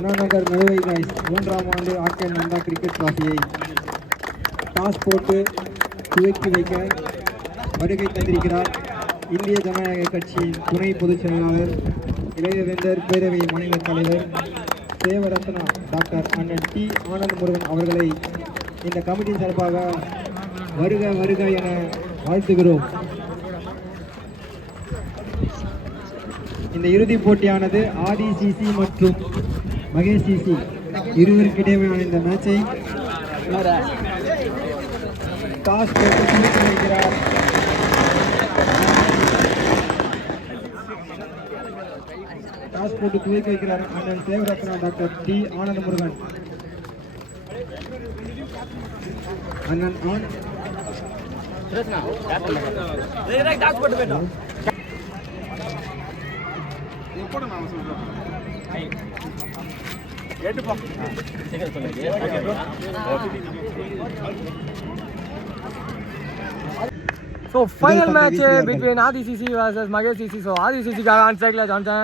Anna Nagar நடுவை guys 3ஆம் ஆண்டு RK Nanda cricket டிராஃபியை toss போட்டு துவக்கி வைக்க வருகை தந்திருக்கிறார் இந்திய ஜனநாயக கட்சியின் துணை பொதுச் செயலாளர் இளையவேந்தர் பேரவை மாநில தலைவர் தேவரத்னா டாக்டர் அண்ணன் டி ஆனந்த் முருகன் அவர்களை இந்த கமிட்டி சார்பாக வருக வருக என வாழ்த்துகிறோம். இந்த இறுதிப் போட்டியானது ஆதி சிசி மற்றும் மகேஷ் சிசி இருவருக்கிடையேயான இந்த மேட்சை டாஸ் போட்டு துவக்கி வைக்கிறார் அண்ணன் தேவரத்னா டாக்டர் டி ஆனந்த் முருகன். அண்ணன் So final match between Adi CC versus Magesh CC. So Adi CC का on strike ला Johnson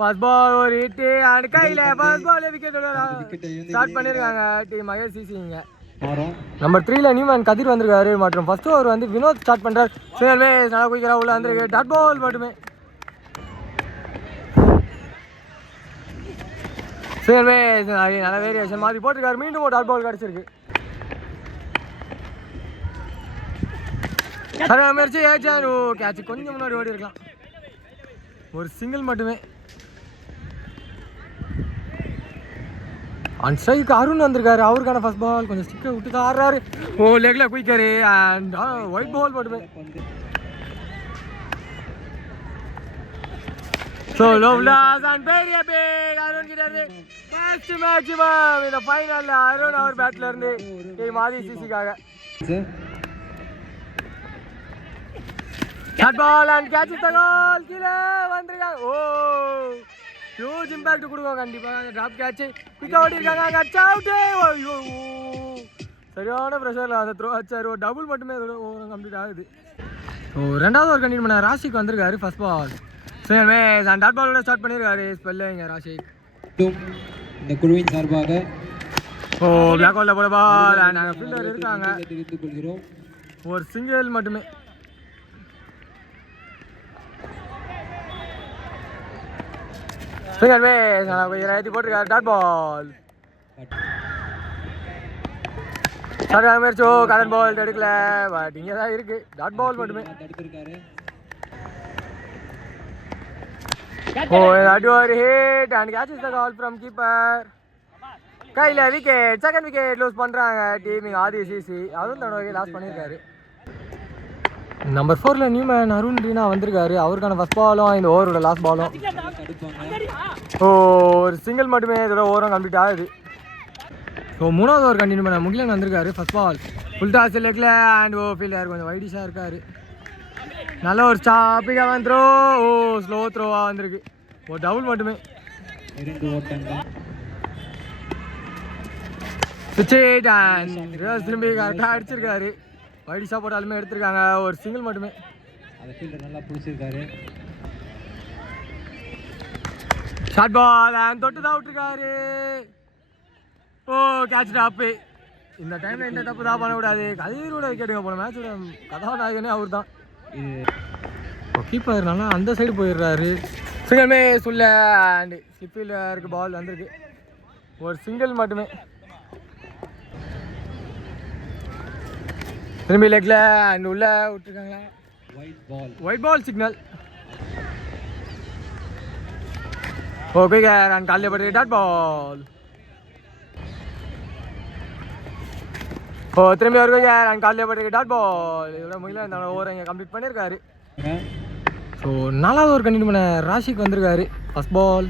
first ball और hit and கையில first ball wicket ஸ்டார்ட் பண்ணிருக்காங்க டீம் மகேஷ் CC. இங்க நம்பர் 3ல நியூமன் கதிர் வந்திருக்காரு மற்றும் ஃபர்ஸ்ட் ஓவர் வந்து வினோத் ஸ்டார்ட் பண்றாரு. சேல்வே நல்லா குயிக்கரா உள்ள வந்திருக்கு டாட் பால் மட்டுமே. சேல்வே நல்ல வேரியேஷன் மாதிரி போட்டிருக்காரு மீண்டும் டாட் பால் கிடைச்சிருக்கு. சரியா முயற்சி ஏச்சாரு கேட்ச் கொஞ்சம் முன்னாடி ஓடி இருக்கலாம் ஒரு சிங்கிள் மட்டுமே. அண்ட் ஸ்ட்ரைக்கு அருண் வந்திருக்காரு அவருக்கான ஃபர்ஸ்ட் பால் கொஞ்சம் ஸ்டிக்கை விட்டு ஆடுறாரு. ஓ லெக்ல குயிக்காரு அண்ட் ஒயிட் பால் மட்டுமே. ஸோ லவ்லாஸ் அண்ட் பெரிய பேக் அருண் கிட்ட இருந்து ஃபர்ஸ்ட் மேக்ஸிமம் இந்த ஃபைனல்ல அருண் அவர் பேட்ல இருந்து டீம் ஆதி சிசிக்காக shot ball and catch the goal கீழே வந்திருக்காங்க. ஓ ஹியூஜ் இம்பாக்ட் கொடுக்கும் கண்டிப்பாக ட்ராப் கேட்ச் குயிக்காக ஓடி இருக்காங்க அங்கே அச்சாவுட்டே. ஐயோ சரியான ப்ரெஷரில் அந்த த்ரோ அச்சாரு ஒரு டபுள் மட்டுமே ஓவர் கம்ப்ளீட் ஆகுது. ஸோ ரெண்டாவது ஒரு கண்டினியூ பண்ண ராஷிக் வந்திருக்காரு ஃபர்ஸ்ட் பால். சரி அண்ட் டாட் பாலோட ஸ்டார்ட் பண்ணியிருக்காரு ஸ்பெல்லிங்க ராஷிக் இந்த குழுவின் சார்பாக. ஓ பிளாக் பாலில் போல பால் அண்ட் நாங்கள் ஃபீல்டர் இருக்காங்க தெரிவித்துக் கொள்கிறோம் ஒரு சிங்கிள் மட்டுமே. போட்டிருக்காரு டாட் பால் சரியான முயற்சி கரண்ட் பால் எடுக்கல பட் இங்கே தான் இருக்கு டாட் பால் மட்டுமே. ஓ அடி ஒரு hit and கேட்சஸ் the call from keeper கையில் விக்கெட் செகண்ட் விக்கெட் லூஸ் பண்ணுறாங்க டீம் ஆதி சிசி. அதுவும் தடவை லாஸ் பண்ணியிருக்காரு. நம்பர் 4ல நியூமேன் அருண் ரீனா வந்திருக்காரு அவருக்கான ஃபர்ஸ்ட் பாலும் இந்த ஓவரோட லாஸ்ட் பாலும். ஓ ஒரு சிங்கிள் மட்டுமே இதோட ஓவரும் கம்ப்ளீட் ஆகுது. ஸோ மூணாவது ஓவர் கண்டினியூ பண்ண முகிலன் வந்திருக்காரு ஃபர்ஸ்ட் பால் ஃபுல் டாஸ் லெக்ல அண்ட் ஓ ஃபீல்டர் கொஞ்சம் வைடிஷாக இருக்காரு. நல்ல ஒரு ஸ்டாப்பிங்காக வந்துரோ. ஓ ஸ்லோ த்ரோவாக வந்திருக்கு ஒரு டபுள் மட்டுமே. திரும்பி கரெக்டாக அடிச்சிருக்காரு வைடிஷா போட்டாலுமே எடுத்திருக்காங்க ஒரு சிங்கிள் மட்டுமே. நல்லா பிடிச்சிருக்காரு ஷார்ட் பால் அண்ட் தொட்டு தான் விட்டுருக்காரு. ஓ கேட்ச் டாப்பு இந்த டைமில் இந்த தப்பு தான் பண்ணக்கூடாது. கதிரோட விக்கெட்டுங்க போன மேட்சோட கதாநாயகனே அவர் தான். கீப்பர் நல்லா அந்த சைடு போயிடுறாரு. சிங்கிள்மே சொல்ல அண்ட் ஸ்லிப்பில் இருக்க பால் வந்திருக்கு ஒரு சிங்கிள் மட்டுமே. திரும்பி லெக்ல அண்ட் உள்ள விட்டுருக்காங்களா wide ball signal. Okay run காலையில் பட்டு டாட் பால். ஓ திரும்பி ஒரு ரன் காலையில் பட்டு டாட் பால். இதோட முயல இந்த ஓவர் இங்கே கம்ப்ளீட் பண்ணியிருக்காரு. ஸோ நாலாவது ஒரு கண்டினியூ பண்ண ராஷிக் வந்திருக்காரு first ball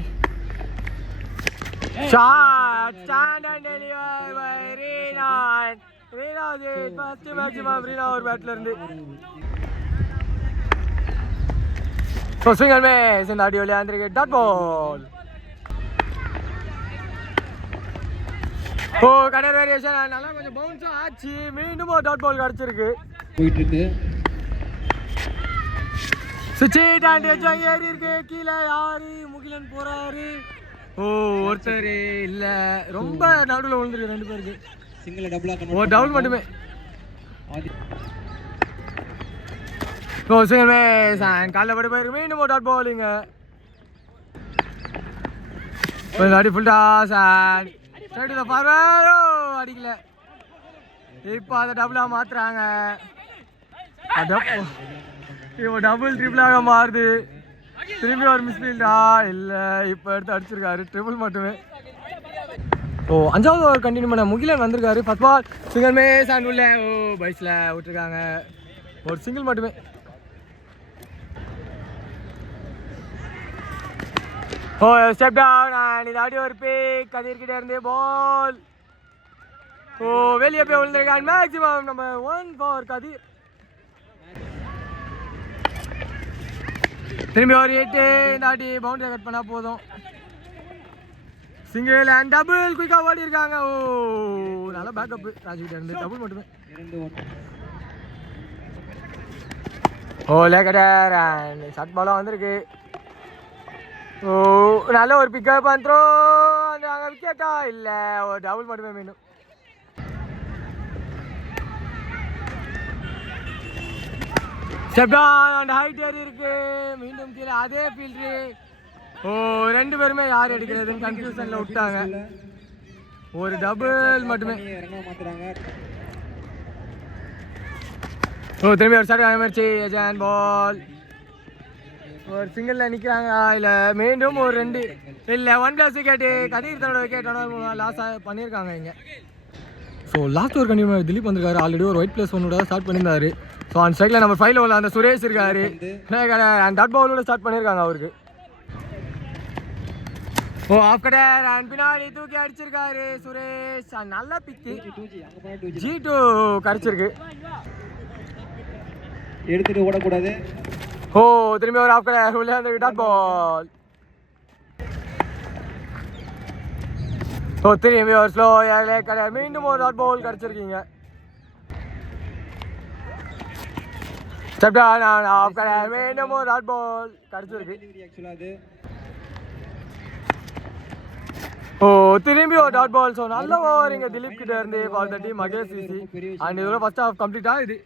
shot stand and deliver by ரீனான். ரீனா ஃபர்ஸ்ட் மேக்ஸிமம் ரீனா ஒரு பேட்ல இருந்து. ஸோ சிங்கிள் மேட்ச் இந்த ஆடியோ விளையாண்டுருக்கு டாட் பால். ஓ கடர் வேரியேஷன் நல்லா கொஞ்சம் பவுன்ஸும் ஆச்சு மீண்டும் ஒரு டாட் பால் கிடச்சிருக்கு போயிட்டு இருக்கு. சுவிட்ச் அண்ட் ஏறி இருக்கு கீழே யாரு முகிலன் போறாரு ஓ ஒருத்தர் இல்ல ரொம்ப நடுவில் விழுந்துருக்கு 2 பேருக்கு. சிங்கிள் டபுளா ஒரு டபுள் மட்டுமே. ஓ சிங்கிள் மிஸ் அண்ட் கால்ல படி போயிருக்கு. மீண்டும் ஒரு டாட் பாலிங்க. அடி full toss and straight to the forward. ஓ அடிக்கல. இப்போ அதை டபுளா மாத்துறாங்க. இப்போ டபுள் ட்ரிபிளாக மாறுது. திரும்பி ஒரு மிஸ்ஃபீல்டா இல்லை இப்போ எடுத்து அடிச்சிருக்காரு. ட்ரிபிள் மட்டுமே. ஓ 5வது ஓவர் கண்டினியூ பண்ண முகிலன் வந்திருக்காரு. First ball single miss and உள்ள ஓ பைஸில் விட்டுருக்காங்க. ஒரு சிங்கிள் மட்டுமே. ஓ ஸ்டெப் டவுன் அண்ட் இதாடி ஒரு பிக். கதிர்கிட்ட இருந்து பால் ஓ வெளியே போய் விழுந்திருக்காங்க. மேக்ஸிமம் நம்ம 1 ஃபார் கதிர். திரும்பி ஒரு 8 தாட்டி பவுண்டரி கட் பண்ணால் போதும். சிங்கிள் அண்ட் டபுள் குயிக்காக ஓடி இருக்காங்க. ஓ நல்ல பேக்கப் ராஜ்கிட்ட இருந்து. டபுள் மட்டுமே. ஓ லேக்கடர் அண்ட் ஷார்ட் பாலாக வந்திருக்கு. ஓ நல்ல ஒரு பிக்கப் த்ரோ. அங்கே விக்கெட்டா இல்லை ஒரு டபுள் மட்டுமே. மீண்டும் ஸ்டெப் டவுன் அண்ட் ஹைட் ஏறி இருக்கு. மீண்டும் கீழே அதே ஃபீல்டு. ஓ 2 பேருமே யார் அடிக்கிறதுன்னு கன்ஃபியூஷனில் விட்டாங்க. ஒரு டபுள் மட்டுமே. ஓ திரும்பி ஒரு ஷாட் முயற்சி. ஏஜன் பால் ஒரு சிங்கிளில் நிற்கிறாங்க. இல்லை மீண்டும் ஒரு 2 இல்லை 1+ விக்கெட்டு. கதிர் தன்னோட விக்கெட் லாஸ் பண்ணியிருக்காங்க இங்கே. ஸோ லாஸ்ட் ஒரு கண்டிப்பாக திலீப் வந்திருக்காரு. ஆல்ரெடி ஒரு ஒயிட்+1 ஸ்டார்ட் பண்ணியிருந்தாரு. ஸோ அந்த ஸ்ட்ரைக்கில் நம்பர் 5 உள்ள அந்த சுரேஷ் இருக்காரு. அண்ட் டாட் பாலோட ஸ்டார்ட் பண்ணியிருக்காங்க அவருக்கு. ஓ ஆஃப் கடர் அண்ட் பின்னாடி தூக்கி அடிச்சிருக்காரு சுரேஷ். நல்ல பிக்கு. G2 கடிச்சிருக்கு. எடுத்துட்டு ஓடக்கூடாது. ஓ திரும்பி ஒரு ஆஃப் கடர் உள்ள அந்த டாட் பால். ஓ திரும்பி ஒரு ஸ்லோ கடர். மீண்டும் ஒரு டாட் பால் கடிச்சிருக்கீங்க. ஆஃப் கடர் மீண்டும் ஒரு டாட் பால் கடிச்சிருக்கு. ஓ திரும்பி ஒரு டாட் பால். ஸோ நல்ல ஓவர் இங்கே திலீப் கிட்ட இருந்து for the team against CC. And இதோட ஃபர்ஸ்ட் ஹாஃப் கம்ப்ளீட் ஆகுது.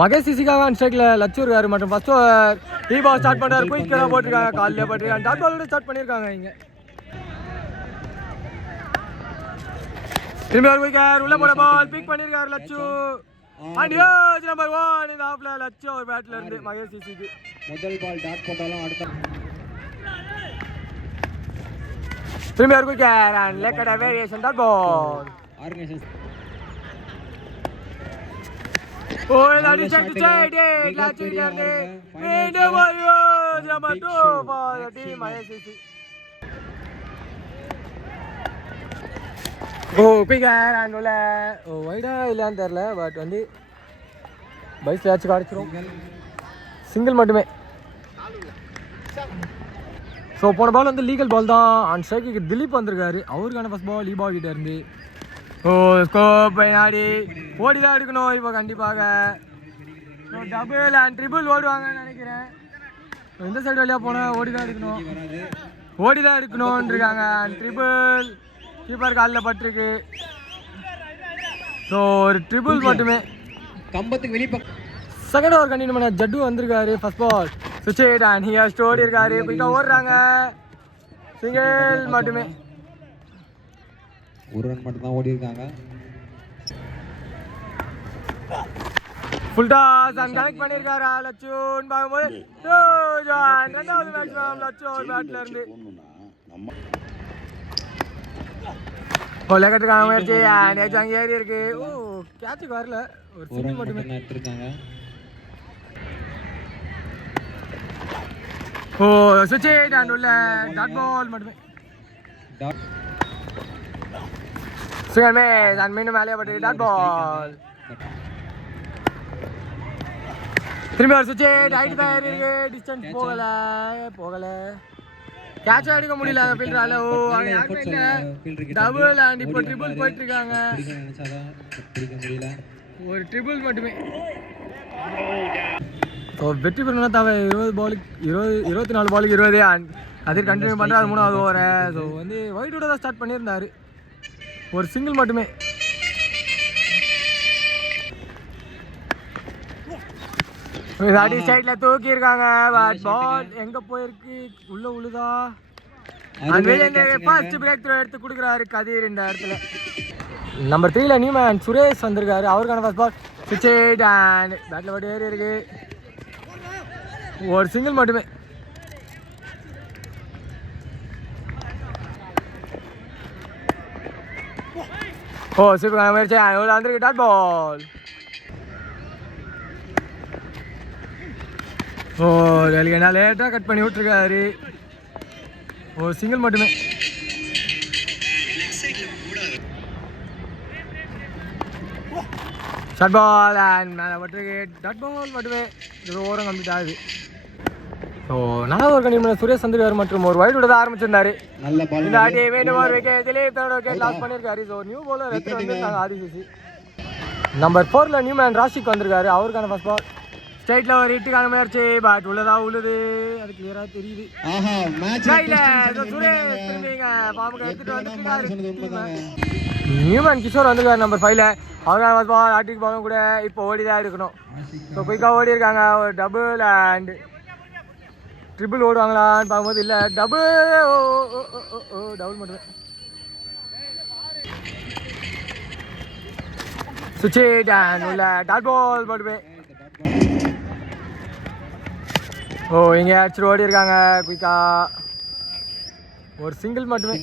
மகேஷ் சிசிக்காக அண்ட் ஸ்ட்ரைக்கில் லட்சு இருக்காரு. மற்றும் ஃபர்ஸ்ட் ஓவர் பால் ஸ்டார்ட் பண்ணுறாரு. குயிக்காக போட்டிருக்காங்க. காலையில் போட்டிருக்காங்க. டாட் பாலோட ஸ்டார்ட் பண்ணியிருக்காங்க இங்கே. திரும்பி ஒரு குயிக்கர் உள்ள போட பால் பிக் பண்ணியிருக்காரு லட்சு. அண்ட் யோஜ் நம்பர் 1 இந்த ஆஃப்ல லட்சு ஒரு பேட்ல இருந்து மகேஷ் சிசிக்கு. முதல் பால் டாட் போட்டாலும் அடுத்த திரும்பி ஒரு quicker and leg cutter variation dot ball. Organisation ஓ லாடி செட் சைடு லட்சு இருந்து மீண்டும் ஒரு யோஜ் number 2 for the team Mahesh CC. ஓ குயிக்கர் அண்ட் உள்ள ஓ வைடா இல்லையான்னு தெரில. பட் வந்து பைஸில் ஏதாச்சும் காடிச்சிரும். சிங்கிள் மட்டுமே. ஸோ போன பால் வந்து லீகல் பால் தான். அண்ட் ஸ்ட்ரைக்கு திலீப் வந்திருக்காரு. அவருக்கான ஃபர்ஸ்ட் பால் பால் கிட்ட இருந்து. ஓ ஸ்கோப் பின்னாடி ஓடி தான் எடுக்கணும் இப்போ கண்டிப்பாக. ஸோ டபுள் அண்ட் ட்ரிபிள் ஓடுவாங்கன்னு நினைக்கிறேன். எந்த சைடு வழியாக போனால் ஓடி தான் எடுக்கணும். ஓடி தான் எடுக்கணும்னு இருக்காங்க. அண்ட் ட்ரிபிள் கீப்பர் காலில் பட்டிருக்கு. ஸோ ஒரு ட்ரிபிள் மட்டுமே. கம்பத்துக்கு வெளிப்பக்கம் செகண்ட் ஓவர் கண்டினியூ பண்ண ஜட்டு வந்திருக்காரு. ஃபர்ஸ்ட் பால் சுவிட்ச் அண்ட் ஹியர் ஸ்டோடி இருக்காரு. போயிட்டா ஓடுறாங்க. சிங்கிள் மட்டுமே. ஒரு ரன் மட்டும் தான் ஓடி இருக்காங்க. ஃபுல் டாஸ் அண்ட் கனெக்ட் பண்ணியிருக்காரு லட்சுன்னு பார்க்கும்போது ரெண்டாவது மேக்ஸிமம் லட்சு ஒரு பேட்ல இருந்து. ஓ லெக்கட்டுக்கான முயற்சி அண்ட் ஏஜ் அங்கே ஏறி இருக்கு. ஓ கேட்சுக்கு வரல. ஒரு சிங்கிள் மட்டுமே எடுத்துருக்காங்க. ஓ சுவிட்ச் அண்ட் உள்ள டாட் பால் மட்டுமே. சிங்கிள் மிஸ் அண்ட் மீண்டும் மேலே பட்டு டாட் பால். திரும்பி ஒரு சுவிட்ச் ஹைட் தான் ஏறி இருக்கு. டிஸ்டன்ஸ் போகல கேட்ச் எடுக்க முடியல அந்த ஃபீல்டரால. ஓ அங்க யாருமே இல்ல. டபுள் அண்ட் இப்போ ட்ரிபிள் போயிட்டு இருக்காங்க. நினைச்சாதான் பிடிக்க முடியல. ஒரு ட்ரிபிள் மட்டுமே. ஸோ வெற்றி பெறணும்னா தவிர 24 பாலுக்கு 20 கதிர் கண்டினியூ பண்ணுறாரு 3வது ஓவரை. ஸோ வந்து ஒயிட்டோட தான் ஸ்டார்ட் பண்ணியிருந்தார். ஒரு சிங்கிள் மட்டுமே. அடி சைடில் தூக்கியிருக்காங்க. பட் பால் எங்கே போயிருக்கு? உள்ள உழுதா? ஃபர்ஸ்ட் பிரேக் த்ரோ எடுத்து கொடுக்குறாரு கதிர் இந்த இடத்துல. நம்பர் 3ல நியூமேன் சுரேஷ் வந்திருக்காரு. அவருக்கான ஃபர்ஸ்ட் பால் சுவிட்ச் அண்ட் பேட்டில் போட்டு ஏறி இருக்கு. ஒரு சிங்கிள் மட்டுமே. ஓ சூப்பர் முயற்சி. எவ்வளோ வந்திருக்கு டாட் பால். ஓ என்ன லேட்டாக கட் பண்ணி விட்டுருக்காரு. ஒரு சிங்கிள் மட்டுமே. ஷார்ட் பால் அண்ட் மேலே பட்டிருக்கு டாட் பால் மட்டுமே. இது ஓரம் கம்ப்ளீட் ஆகுது. ஸோ 4வது ஓவர் கண்டிப்பாக சுரேஷ் சந்திரகார் மற்றும் ஒரு வைட் விட தான் ஆரம்பிச்சிருந்தாரு. இந்த ஆட்டி மீண்டும் ஒரு விக்கெட் திலீப் தன்னோட விக்கெட் லாஸ் பண்ணியிருக்காரு. ஸோ நியூ பவுலர் எடுத்து வந்துருக்காங்க ஆதிசிசி. நம்பர் 4ல நியூமேன் ராஷிக் வந்திருக்காரு. அவருக்கான ஃபர்ஸ்ட் பால் ஸ்ட்ரைட்டில் ஒரு ஹிட்டுக்கான முயற்சி. பட் உள்ளதா உள்ளது. அது கிளியராக தெரியுது. சுரேஷ் திரும்பிங்க பாம்புக்கு எடுத்துட்டு வந்து நியூமேன் கிஷோர் வந்திருக்காரு நம்பர் 5ல. அவருக்கான ஃபர்ஸ்ட் பால் ஆட்டிக்கு பாலும் கூட இப்போ ஓடி தான் இருக்கணும். ஸோ குயிக்காக ஓடி இருக்காங்க. ஒரு டபுள் அண்ட் ட்ரிபிள் ஓடுவாங்களான்னு பார்க்கும்போது இல்லை, டபுள். டபுள் மட்டுமே. சுவிட்ச் அண்ட் உள்ள டாட் பால் மட்டுமே. ஓ இங்கே அடிச்சுட்டு ஓடி இருக்காங்க குயிக்கா. ஒரு சிங்கிள் மட்டுமே.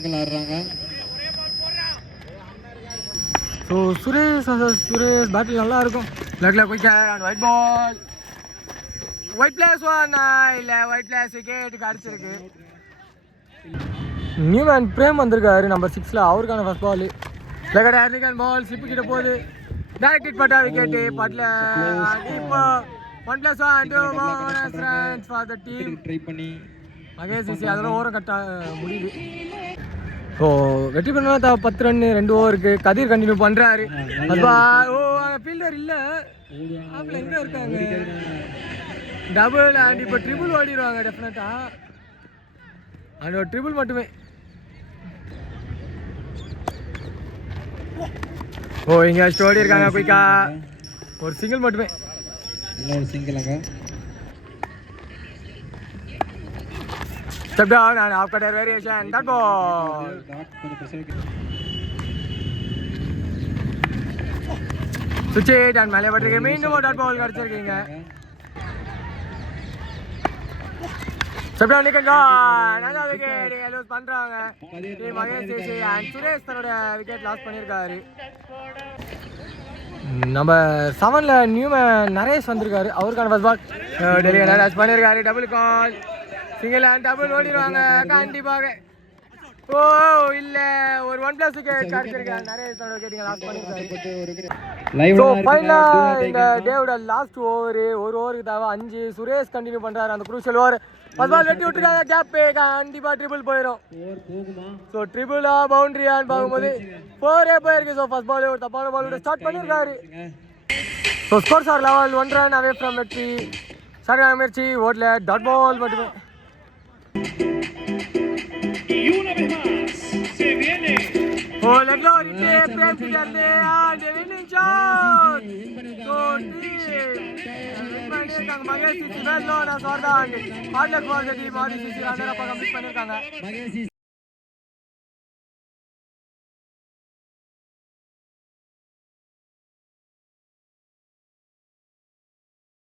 ஸோ சுரேஷ் பேட்டில் நல்லா இருக்கும். லெக்கில் குயிக்கா அண்ட் ஒயிட் பால். ஒயிட் பிளேஸ் இல்லை ஒயிட் பிளேஸ் விக்கெட்டுக்கு அடிச்சிருக்கு. நியூமேன் பிரேம் வந்திருக்காரு நம்பர் 6ல. அவருக்கான ஃபர்ஸ்ட் பால் லெக்கட் ஹேர்லிகன் பால் ஸ்லிப்பு கிட்ட போகுது. டைரக்ட் ஹிட் பட்டா விக்கெட்டு. பட்ல இப்போ 1+1 2 bonus runs for the team. Try பண்ணி மகேஷ் சிசி அதெல்லாம் ஓரம் கட்ட முடியுது. ஸோ வெற்றி பண்ணா 10 ரன் 2 ஓவருக்கு. கதிர் கண்டினியூ பண்ணுறாரு. ஓ ஃபீல்டர் இல்லை, ஆப்பில் எங்கே இருக்காங்க? டபுள் அண்ட் இப்போ ட்ரிபிள் ஓடிடுவாங்க டெஃபினட்டாக. அண்ட் ஒரு ட்ரிபிள் மட்டுமே. ஓ இங்கே ஓடி இருக்காங்க குயிக்கா. ஒரு சிங்கிள் மட்டுமே. இன்னொரு சிங்கிளாங்க. Step down and off cutter variation dot ball. சுவிட்ச் அண்ட் மேலே பட்டிருக்கு. மீண்டும் ஒரு டாட் பால் கிடச்சிருக்கீங்க. ஸ்டெப் டவுன் நிக்கன் கான். நல்ல விக்கெட் லூஸ் பண்ணுறாங்க. மகேஷ் சிசி அண்ட் சுரேஷ் தன்னோட விக்கெட் லாஸ் பண்ணியிருக்காரு. நம்பர் 7ல நியூமேன் நரேஷ் வந்திருக்காரு. அவருக்கான ஃபர்ஸ்ட் பால் டெல்லி லாஸ் பண்ணியிருக்காரு. Double call single and double ஓடிடுவாங்க கண்டிப்பாக. ஓ இல்லை ஒரு 1+ விக்கெட் அடிச்சிருக்காரு. நரேஷ் தன்னோட விக்கெட் லாஸ் பண்ணியிருக்காரு. ஸோ ஃபைனலாக இந்த டேவோட லாஸ்ட் ஓவர். ஒரு ஓவருக்கு தேவை 5. சுரேஷ் கண்டினியூ பண்ணுறாரு அந்த குரூஷியல் ஓவர். ஃபர்ஸ்ட் பால் வெட்டி விட்டுருக்காங்க. கேப்பு கண்டிப்பாக ட்ரிபிள் போயிடும். ஸோ ட்ரிபிளா பவுண்டரியான்னு பார்க்கும்போது 4 போயிருக்கு. ஸோ ஃபர்ஸ்ட் பால் ஒரு தப்பான பாலோட ஸ்டார்ட் பண்ணியிருக்காரு. So scores are level 1 run away from வெற்றி. சரியான முயற்சி ஓடல. டாட் பால் மட்டுமே. ஓ லெக்ல ஒரு ஹிட் பிரேம் கிட்டே அண்ட் வின்னிங் ஷாட். ஸோ பண்ணியிருக்காங்க மகேஷ் சிசி. பேட்லோட சார்தான் hard luck for the team. ஆதிசிசி ரன்னர் அப்பா கம்ப்ளீட் பண்ணியிருக்காங்க.